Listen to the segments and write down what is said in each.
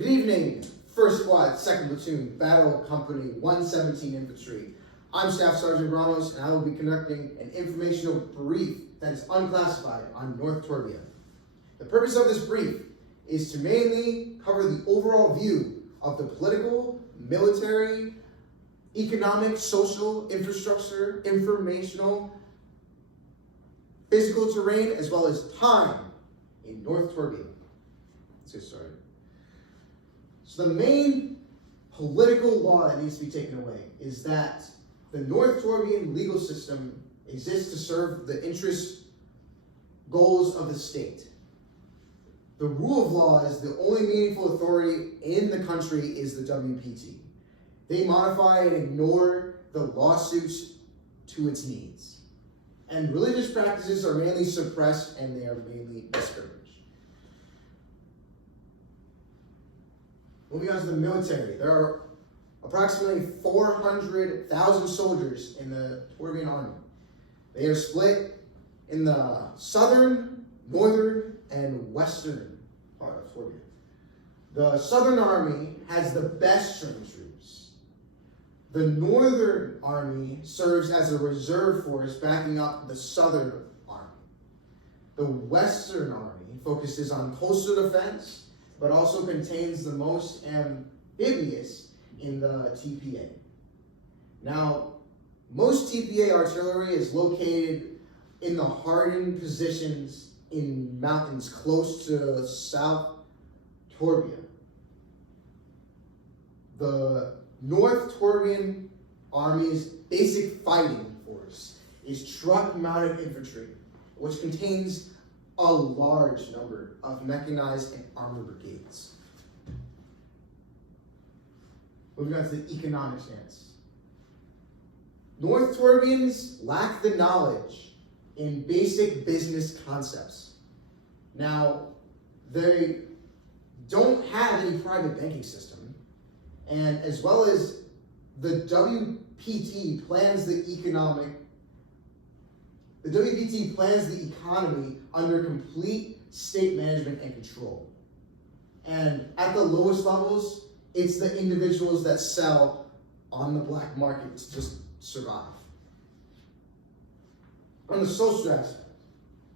Good evening, 1st Squad, 2nd Platoon, Battle Company 117 Infantry. I'm Staff Sergeant Ramos, and I will be conducting an informational brief that is unclassified on North Torbia. The purpose of this brief is to mainly cover the overall view of the political, military, economic, social, infrastructure, informational, physical terrain, as well as time in North Torbia. Let's get started. So the main political law that needs to be taken away is that the North Torbian legal system exists to serve the interests, goals of the state. The rule of law is the only meaningful authority in the country is the WPT. They modify and ignore the lawsuits to its needs. And religious practices are mainly suppressed and they are mainly discouraged. Moving on to the military, there are approximately 400,000 soldiers in the Torbian army. They are split in the southern, northern, and western part of Torbia. The southern army has the best trained troops. The northern army serves as a reserve force backing up the southern army. The western army focuses on coastal defense, but also contains the most amphibious in the TPA. Now, most TPA artillery is located in the hardened positions in mountains close to South Torbia. The North Torbian Army's basic fighting force is truck-mounted infantry, which contains a large number of mechanized and armored brigades. Moving on to the economic stance. North Torbians lack the knowledge in basic business concepts. Now, they don't have any private banking system, and as well as the WPT plans the economy under complete state management and control. And at the lowest levels, it's the individuals that sell on the black market to just survive. On the social aspect,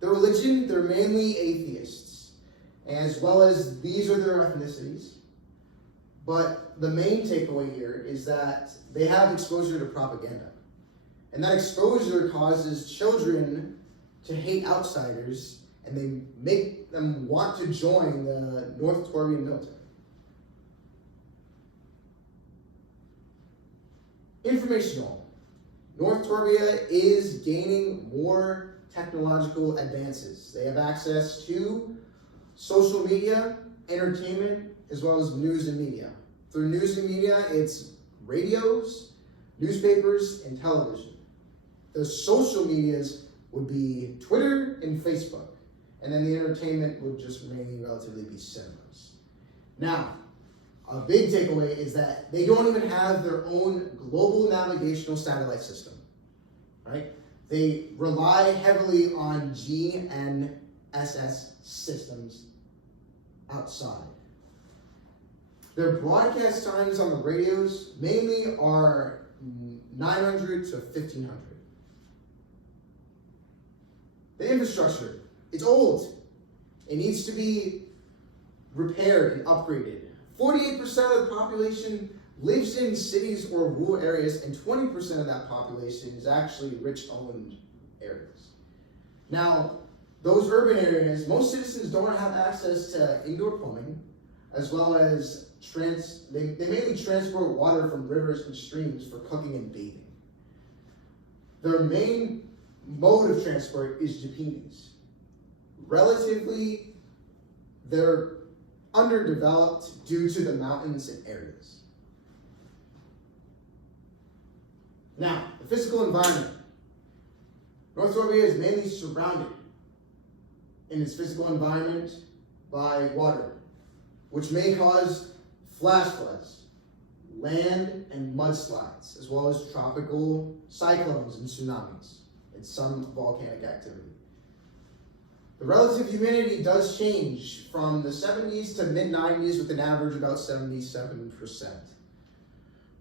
the religion, they're mainly atheists, as well as these are their ethnicities. But the main takeaway here is that they have exposure to propaganda. And that exposure causes children to hate outsiders, and they make them want to join the North Torbian military. Informational. North Torbia is gaining more technological advances. They have access to social media, entertainment, as well as news and media. Through news and media, it's radios, newspapers, and television. The social medias would be Twitter and Facebook, and then the entertainment would just mainly relatively be cinemas. Now, a big takeaway is that they don't even have their own global navigational satellite system, right? They rely heavily on GNSS systems outside. Their broadcast times on the radios mainly are 900 to 1500. The infrastructure, it's old. It needs to be repaired and upgraded. 48% of the population lives in cities or rural areas, and 20% of that population is actually rich-owned areas. Now, those urban areas, most citizens don't have access to indoor plumbing, as well as they mainly transport water from rivers and streams for cooking and bathing. Their main mode of transport is jeepneys. Relatively, they're underdeveloped due to the mountains and areas. Now, the physical environment. North Torbia is mainly surrounded in its physical environment by water, which may cause flash floods, land and mudslides, as well as tropical cyclones and tsunamis, and some volcanic activity. The relative humidity does change from the 70s to mid-90s with an average about 77%.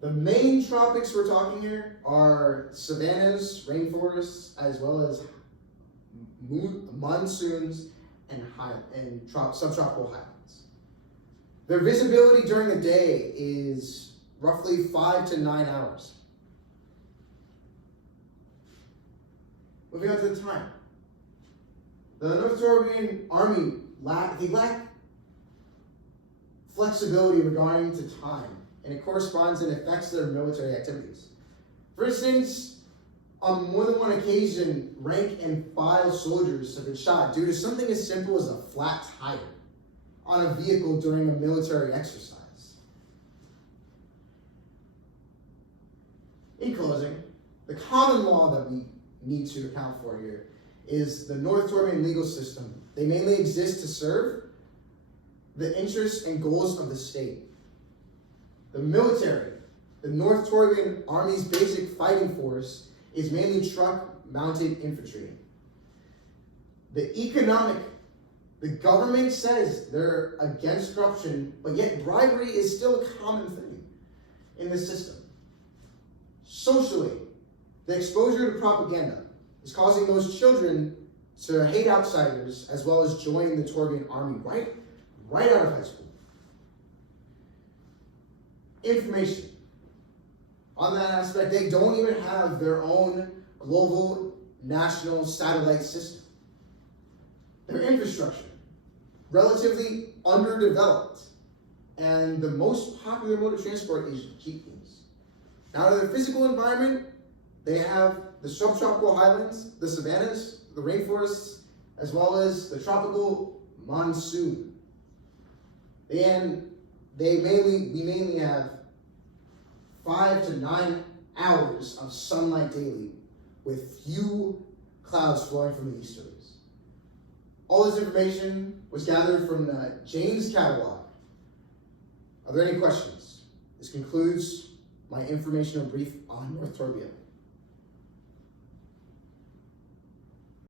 The main tropics we're talking here are savannas, rainforests, as well as monsoons and subtropical highlands. Their visibility during the day is roughly 5 to 9 hours. Moving on to the time. The North Torbian Army lack flexibility regarding to time, and it corresponds and affects their military activities. For instance, on more than one occasion, rank and file soldiers have been shot due to something as simple as a flat tire on a vehicle during a military exercise. In closing, the common law that we need to account for here is the North Torbian legal system. They mainly exist to serve the interests and goals of the state. The military, the North Torbian Army's basic fighting force, is mainly truck-mounted infantry. The government says they're against corruption, but yet bribery is still a common thing in the system. Socially, the exposure to propaganda is causing those children to hate outsiders as well as join the Torbian Army right out of high school. Information. On that aspect, they don't even have their own global national satellite system. Their infrastructure, relatively underdeveloped, and the most popular mode of transport is jeepneys. Now, to their physical environment, they have the subtropical highlands, the savannas, the rainforests, as well as the tropical monsoon. And we mainly have 5 to 9 hours of sunlight daily with few clouds flowing from the easterlies. All this information was gathered from the Jane's catalog. Are there any questions? This concludes my informational brief on North Torbia.